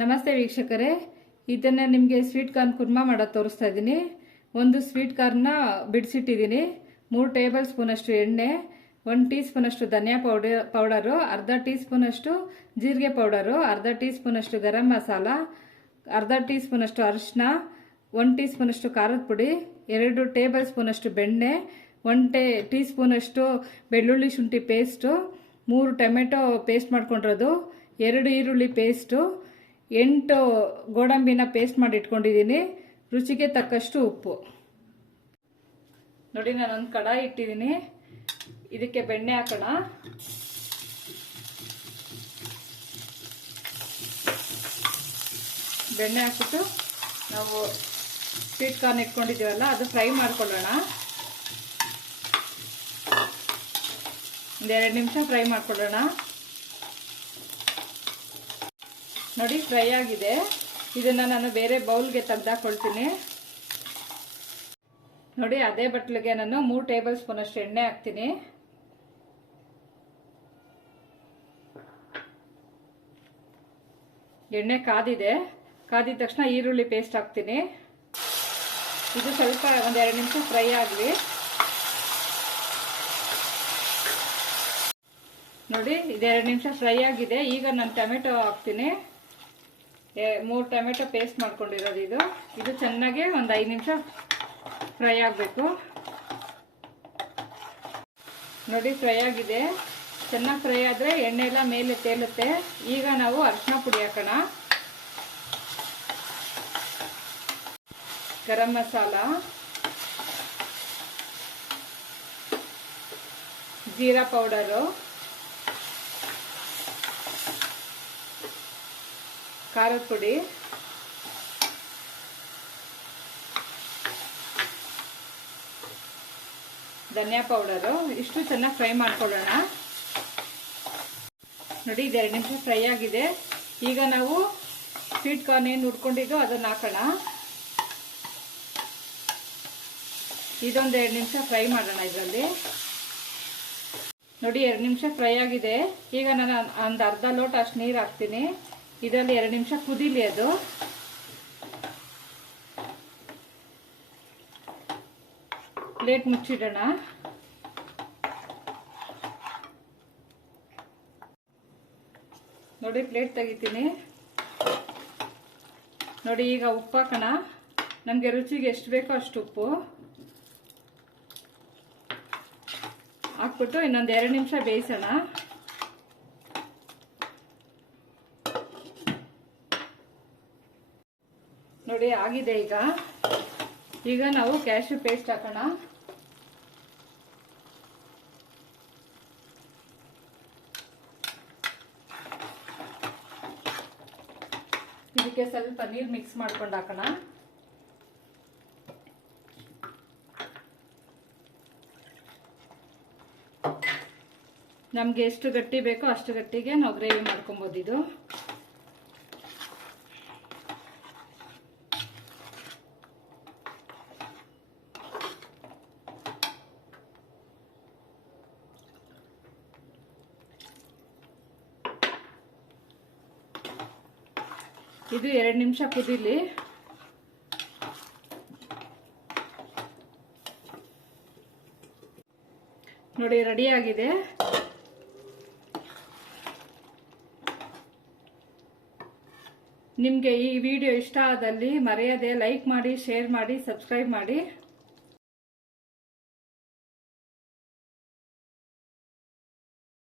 ನಮಸ್ತೆ ವೀಕ್ಷಕರೇ, ಇದನ್ನ ನಿಮಗೆ ಸ್ವೀಟ್ ಕಾರ್ನ್ ಕುರ್ಮಾ ಮಾಡೋದು ತೋರಿಸ್ತಾ ಇದ್ದೀನಿ. ಒಂದು ಸ್ವೀಟ್ ಕಾರ್ನ್ ಬಿಡಿಸಿಟ್ಟಿದ್ದೀನಿ. 3 ಟೇಬಲ್ ಸ್ಪೂನ್ ಅಷ್ಟು ಎಣ್ಣೆ, 1 ಟೀ ಸ್ಪೂನ್ ಅಷ್ಟು ಧನಿಯಾ ಪೌಡರು, ಅರ್ಧ ಟೀ ಸ್ಪೂನ್ ಅಷ್ಟು ಜೀರಿಗೆ ಪೌಡರು, ಅರ್ಧ ಟೀ ಸ್ಪೂನ್ ಅಷ್ಟು ಗರಂ ಮಸಾಲ, ಅರ್ಧ ಟೀ ಸ್ಪೂನ್ ಅಷ್ಟು ಅರಿಶಿನ, 1 ಟೀ ಸ್ಪೂನ್ ಅಷ್ಟು ಖಾರದ ಪುಡಿ, 2 ಟೇಬಲ್ ಸ್ಪೂನ್ ಅಷ್ಟು ಬೆಣ್ಣೆ, 1 ಟೀ ಸ್ಪೂನ್ ಅಷ್ಟು ಬೆಳ್ಳುಳ್ಳಿ ಶುಂಠಿ ಪೇಸ್ಟು, 3 ಟೊಮೆಟೊ ಪೇಸ್ಟ್ ಮಾಡ್ಕೊಂಡಿರೋದು, 2 ಈರುಳ್ಳಿ ಪೇಸ್ಟು, 8 ಗೋಡಂಬಿನ ಪೇಸ್ಟ್ ಮಾಡಿ ಇಟ್ಕೊಂಡಿದ್ದೀನಿ. ರುಚಿಗೆ ತಕ್ಕಷ್ಟು ಉಪ್ಪು. ನೋಡಿ, ನಾನೊಂದು ಕಡಾಯಿ ಇಟ್ಟಿದ್ದೀನಿ. ಇದಕ್ಕೆ ಬೆಣ್ಣೆ ಹಾಕೋಣ. ಬೆಣ್ಣೆ ಹಾಕ್ಬಿಟ್ಟು ನಾವು ಸ್ವೀಟ್ ಕಾರ್ನ್ ಇಟ್ಕೊಂಡಿದ್ದೀವಲ್ಲ ಅದು ಫ್ರೈ ಮಾಡ್ಕೊಳ್ಳೋಣ. 1-2 ನಿಮಿಷ ಫ್ರೈ ಮಾಡ್ಕೊಳ್ಳೋಣ. ನೋಡಿ, ಫ್ರೈ ಆಗಿದೆ. ಇದನ್ನು ನಾನು ಬೇರೆ ಬೌಲ್ಗೆ ತೆಗೆದಾಕೊಳ್ತೀನಿ. ನೋಡಿ, ಅದೇ ಬಟ್ಲಿಗೆ ನಾನು 3 ಟೇಬಲ್ ಸ್ಪೂನ್ ಅಷ್ಟು ಎಣ್ಣೆ ಹಾಕ್ತೀನಿ. ಎಣ್ಣೆ ಕಾದಿದೆ. ಕಾದಿದ ತಕ್ಷಣ ಈರುಳ್ಳಿ ಪೇಸ್ಟ್ ಹಾಕ್ತೀನಿ. ಇದು ಸ್ವಲ್ಪ 1-2 ನಿಮಿಷ ಫ್ರೈ ಆಗಲಿ. ನೋಡಿ, ಇದು 2 ನಿಮಿಷ ಫ್ರೈ ಆಗಿದೆ. ಈಗ ನಾನು ಟೊಮೆಟೊ ಹಾಕ್ತೀನಿ. 3 ಟೊಮೆಟೊ ಪೇಸ್ಟ್ ಮಾಡ್ಕೊಂಡಿರೋದು ಇದು ಚೆನ್ನಾಗಿ 1-5 ನಿಮಿಷ ಫ್ರೈ ಆಗಬೇಕು. ನೋಡಿ, ಫ್ರೈ ಆಗಿದೆ. ಚೆನ್ನಾಗಿ ಫ್ರೈ ಆದರೆ ಎಣ್ಣೆ ಎಲ್ಲ ಮೇಲೆ ತೇಲುತ್ತೆ. ಈಗ ನಾವು ಅರಿಶಿನ ಪುಡಿ ಹಾಕೋಣ. ಗರಂ ಮಸಾಲ, ಜೀರಾ ಪೌಡರು, ಖಾರದ ಪುಡಿ, ಧನಿಯಾ ಪೌಡರು, ಇಷ್ಟು ಚೆನ್ನಾಗಿ ಫ್ರೈ ಮಾಡ್ಕೊಳ್ಳೋಣ. ನೋಡಿ, 2 ನಿಮಿಷ ಫ್ರೈ ಆಗಿದೆ. ಈಗ ನಾವು ಸ್ವೀಟ್ ಕಾರ್ನ್ ಏನು ಹುರ್ಕೊಂಡಿದ್ದು ಅದನ್ನು ಹಾಕೋಣ. ಇದೊಂದು 2 ನಿಮಿಷ ಫ್ರೈ ಮಾಡೋಣ. ಇದರಲ್ಲಿ ನೋಡಿ, 2 ನಿಮಿಷ ಫ್ರೈ ಆಗಿದೆ. ಈಗ ನಾನು ಒಂದು ಅರ್ಧ ಲೋಟ ಅಷ್ಟು ನೀರು ಹಾಕ್ತೀನಿ. ಇದರಲ್ಲಿ 2 ನಿಮಿಷ ಕುದೀಲಿ. ಅದು ಪ್ಲೇಟ್ ಮುಚ್ಚಿಡೋಣ. ನೋಡಿ, ಪ್ಲೇಟ್ ತೆಗಿತೀನಿ. ನೋಡಿ, ಈಗ ಉಪ್ಪು ಹಾಕೋಣ. ನಮಗೆ ರುಚಿಗೆ ಎಷ್ಟು ಬೇಕೋ ಅಷ್ಟು ಉಪ್ಪು ಹಾಕ್ಬಿಟ್ಟು ಇನ್ನೊಂದು 2 ನಿಮಿಷ ಬೇಯಿಸೋಣ. ನೋಡಿ, ಆಗಿದೆ. ಈಗ ನಾವು ಕ್ಯಾಶ್ಯೂ ಪೇಸ್ಟ್ ಹಾಕೋಣ. ಇದಕ್ಕೆ ಸ್ವಲ್ಪ ನೀರು ಮಿಕ್ಸ್ ಮಾಡ್ಕೊಂಡು ಹಾಕೋಣ. ನಮಗೆ ಎಷ್ಟು ಗಟ್ಟಿ ಬೇಕೋ ಅಷ್ಟು ಗಟ್ಟಿಗೆ ನಾವು ಗ್ರೇವಿ ಮಾಡ್ಕೊಬೋದು. ಇದು ಇದು 2 ನಿಮಿಷ ಕುದೀಲಿ. ನೋಡಿ, ರೆಡಿ ಆಗಿದೆ. ನಿಮಗೆ ಈ ವಿಡಿಯೋ ಇಷ್ಟ ಆದಲ್ಲಿ ಮರೆಯದೆ ಲೈಕ್ ಮಾಡಿ, ಶೇರ್ ಮಾಡಿ, ಸಬ್ಸ್ಕ್ರೈಬ್ ಮಾಡಿ.